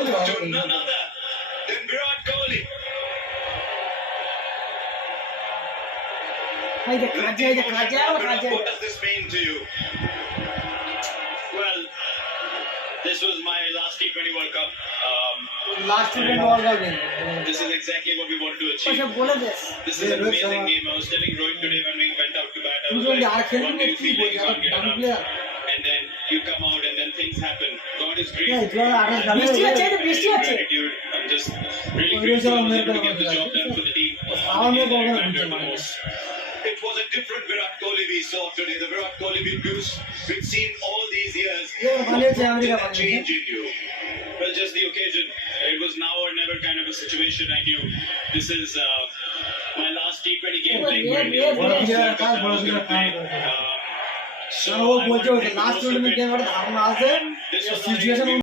to none other than Virat Kohli. What does this mean to you? Well, this was my last T20 World Cup. This is exactly what we wanted to achieve. This is an amazing game. I was telling Rohit today when we went out to bat, I was like, what do you feel like you can't get around? And then you come out and then things happen. God is great. Gratitude. I'm just really grateful I was able to get the job done for the team. It was a different Virat Kohli we saw today. The Virat Kohli we've seen all these years. What did that change in you? Well, just the occasion. It was now or never kind of a situation. I knew this is my last T20 game playing for India. So I wanted to go for it. This was